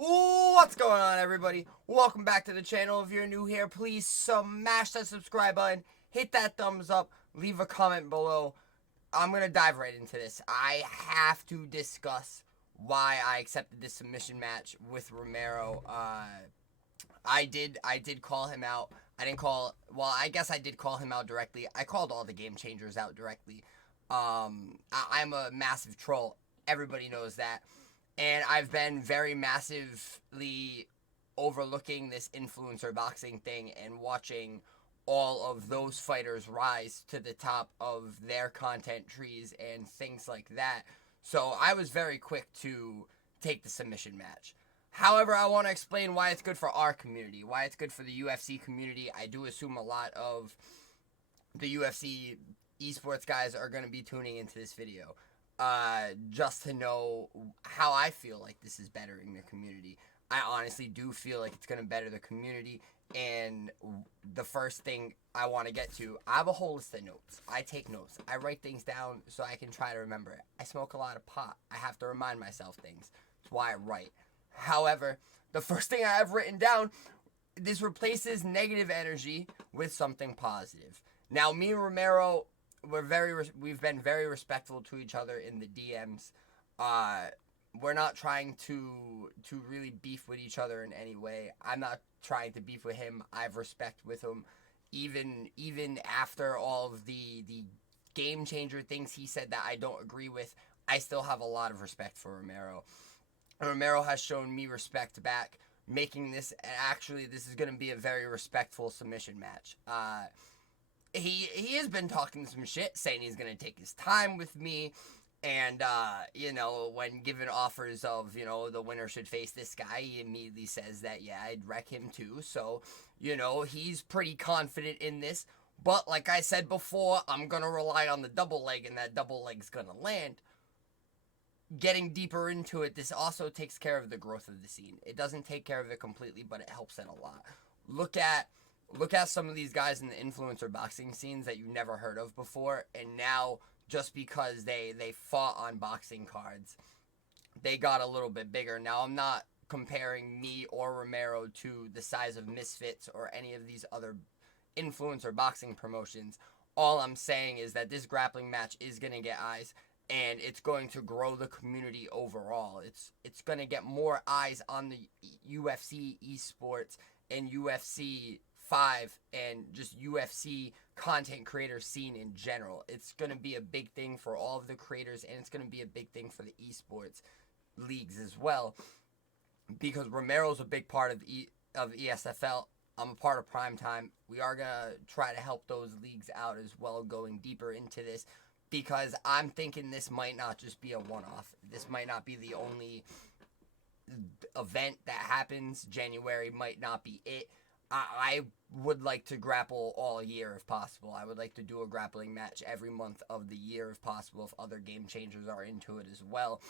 What's going on, everybody? Welcome back to the channel. If you're new here, please smash that subscribe button, hit that thumbs up, leave a comment below. I'm gonna dive right into this. I have to discuss why I accepted this submission match with Romero. I did call him out. I didn't call. Well, I guess I did call him out directly. I called all the game changers out directly. I'm a massive troll. Everybody knows that. And I've been very massively overlooking this influencer boxing thing and watching all of those fighters rise to the top of their content trees and things like that. So I was very quick to take the submission match. However, I want to explain why it's good for our community, why it's good for the UFC community. I do assume a lot of the UFC esports guys are going to be tuning into this video. Just to know how I feel like this is bettering the community. I honestly do feel like it's going to better the community, and the first thing I want to get to, I have a whole list of notes. I take notes. I write things down so I can try to remember it. I smoke a lot of pot. I have to remind myself things. That's why I write. However, the first thing I have written down, this replaces negative energy with something positive. Now, me and Romero, we've been very respectful to each other in the DMs. We're not trying to really beef with each other in any way. I'm not trying to beef with him. I have respect with him. Even after all of the game changer things he said that I don't agree with, I still have a lot of respect for Romero. Romero has shown me respect back, making this, actually, this is going to be a very respectful submission match. He has been talking some shit, saying he's going to take his time with me, and, when given offers of, the winner should face this guy, he immediately says that, yeah, I'd wreck him too, so, he's pretty confident in this, but like I said before, I'm going to rely on the double leg, and that double leg's going to land. Getting deeper into it, this also takes care of the growth of the scene. It doesn't take care of it completely, but it helps it a lot. Look at some of these guys in the influencer boxing scenes that you never heard of before, and now just because they fought on boxing cards, they got a little bit bigger. Now, I'm not comparing me or Romero to the size of Misfits or any of these other influencer boxing promotions. All I'm saying is that this grappling match is going to get eyes, and it's going to grow the community overall. It's going to get more eyes on the UFC esports and UFC 5 and just UFC content creator scene in general. It's going to be a big thing for all of the creators, and it's going to be a big thing for the esports leagues as well, because Romero's a big part of ESFL. I'm a part of Primetime. We are going to try to help those leagues out as well, going deeper into this, because I'm thinking this might not just be a one-off. This might not be the only event that happens. January might not be it. I would like to grapple all year if possible. I would like to do a grappling match every month of the year if possible, if other game changers are into it as well.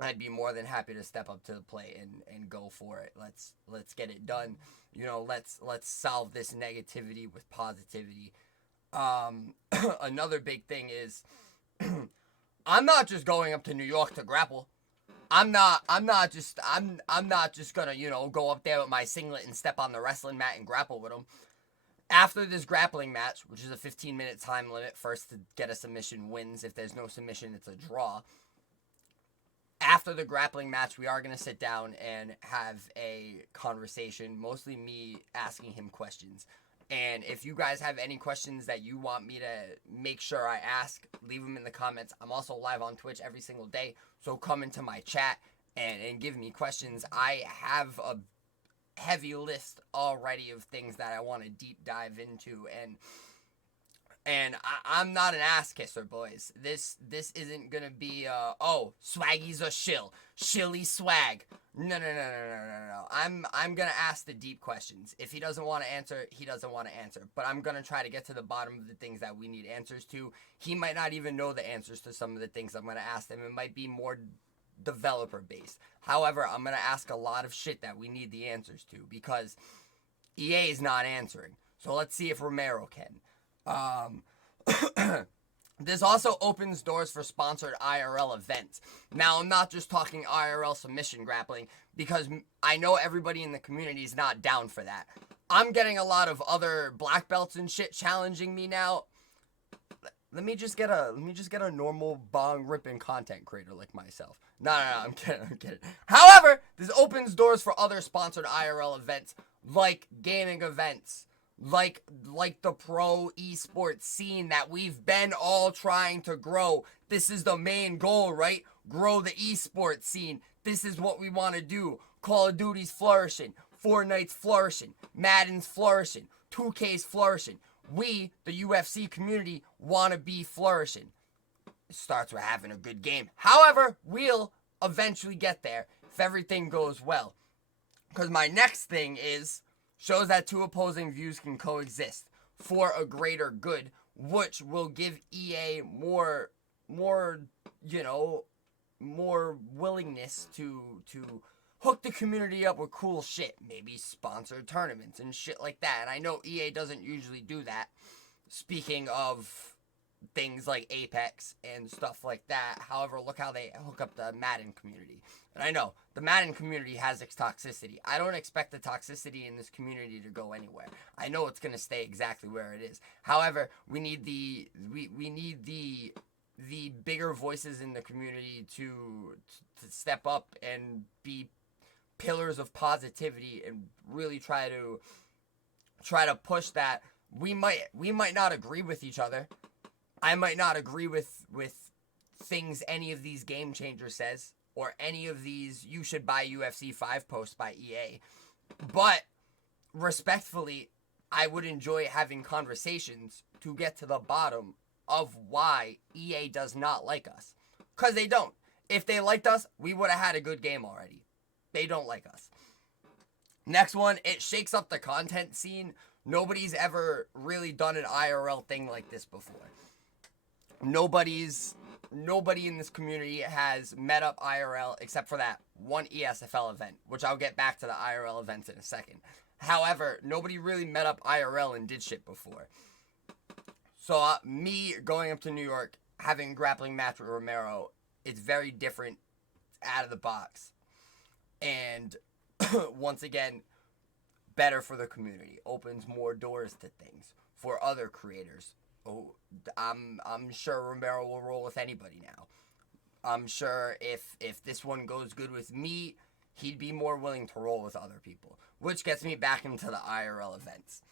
I'd be more than happy to step up to the plate and go for it. Let's get it done. Let's solve this negativity with positivity. Another big thing is I'm not just going up to New York to grapple. I'm not just gonna, go up there with my singlet and step on the wrestling mat and grapple with them. After this grappling match, which is a 15-minute time limit, first to get a submission wins. If there's no submission, it's a draw. After the grappling match, we are going to sit down and have a conversation, mostly me asking him questions. And if you guys have any questions that you want me to make sure I ask, leave them in the comments. I'm also live on Twitch every single day, so come into my chat and give me questions. I have a heavy list already of things that I want to deep dive into, and I'm not an ass kisser, boys. This isn't gonna be Swaggy's a shilly swag. No. I'm gonna ask the deep questions. If he doesn't want to answer, he doesn't want to answer. But I'm gonna try to get to the bottom of the things that we need answers to. He might not even know the answers to some of the things I'm gonna ask him. It might be more developer based. However, I'm gonna ask a lot of shit that we need the answers to, because EA is not answering. So let's see if Romero can. This also opens doors for sponsored IRL events. Now, I'm not just talking IRL submission grappling, because I know everybody in the community is not down for that. I'm getting a lot of other black belts and shit challenging me now. Let me just get a normal bong ripping content creator like myself. No, I'm kidding. However, this opens doors for other sponsored IRL events, like gaming events, like the pro esports scene that we've been all trying to grow. This is the main goal, right? Grow the esports scene. This is what we want to do. Call of Duty's flourishing, Fortnite's flourishing, Madden's flourishing, 2K's flourishing. We, the UFC community, want to be flourishing. It starts with having a good game. However, we'll eventually get there if everything goes well. Because my next thing is, shows that two opposing views can coexist for a greater good, which will give EA more willingness to hook the community up with cool shit. Maybe sponsored tournaments and shit like that. And I know EA doesn't usually do that. Speaking of things like Apex and stuff like that. However, look how they hook up the Madden community. And I know the Madden community has its toxicity. I don't expect the toxicity in this community to go anywhere. I know it's going to stay exactly where it is. However, we need the bigger voices in the community to step up and be pillars of positivity and really try to push that. We might not agree with each other. I might not agree with things any of these game changers says, or any of these you should buy UFC 5 posts by EA. But respectfully, I would enjoy having conversations to get to the bottom of why EA does not like us. Because they don't. If they liked us, we would have had a good game already. They don't like us. Next one, it shakes up the content scene. Nobody's ever really done an IRL thing like this before. Nobody in this community has met up IRL except for that one ESFL event, which I'll get back to the IRL events in a second. However, nobody really met up IRL and did shit before. So me going up to New York, having a grappling match with Romero, it's very different out of the box. And once again, better for the community. Opens more doors to things for other creators. Oh, I'm sure Romero will roll with anybody now. I'm sure if this one goes good with me, he'd be more willing to roll with other people. Which gets me back into the IRL events.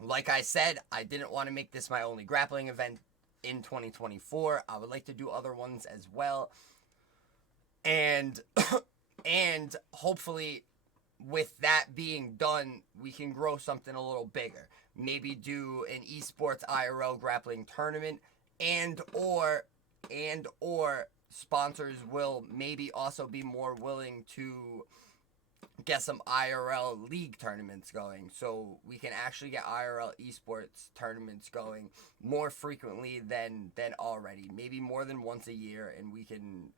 Like I said, I didn't want to make this my only grappling event in 2024. I would like to do other ones as well. And hopefully with that being done, we can grow something a little bigger. Maybe do an esports IRL grappling tournament, and or sponsors will maybe also be more willing to get some IRL league tournaments going, so we can actually get IRL esports tournaments going more frequently than already. Maybe more than once a year, and we can,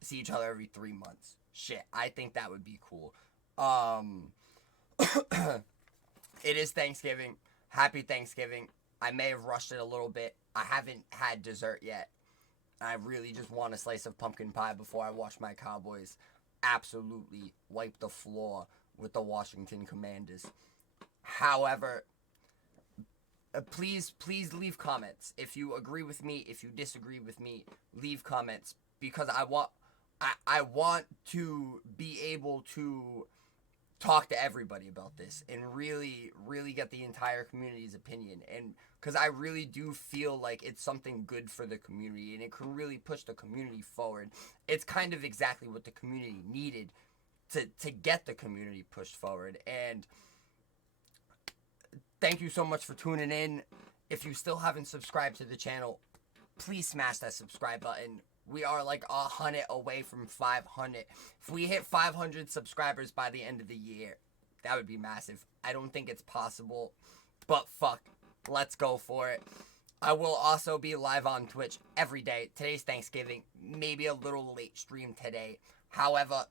see each other every 3 months. Shit, I think that would be cool. It is Thanksgiving. Happy Thanksgiving. I may have rushed it a little bit. I haven't had dessert yet. I really just want a slice of pumpkin pie before I watch my Cowboys absolutely wipe the floor with the Washington Commanders. However, please leave comments. If you agree with me, if you disagree with me, leave comments, because I want to be able to talk to everybody about this and really get the entire community's opinion, and because I really do feel like it's something good for the community and it can really push the community forward. It's kind of exactly what the community needed to get the community pushed forward. And thank you so much for tuning in. If you still haven't subscribed to the channel, please smash that subscribe button. We are like 100 away from 500. If we hit 500 subscribers by the end of the year, that would be massive. I don't think it's possible, but fuck, let's go for it. I will also be live on Twitch every day. Today's Thanksgiving, maybe a little late stream today. However,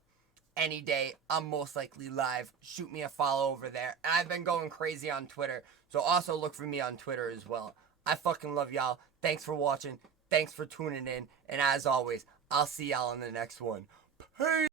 any day, I'm most likely live. Shoot me a follow over there. And I've been going crazy on Twitter, so also look for me on Twitter as well. I fucking love y'all. Thanks for watching. Thanks for tuning in. And as always, I'll see y'all in the next one. Peace!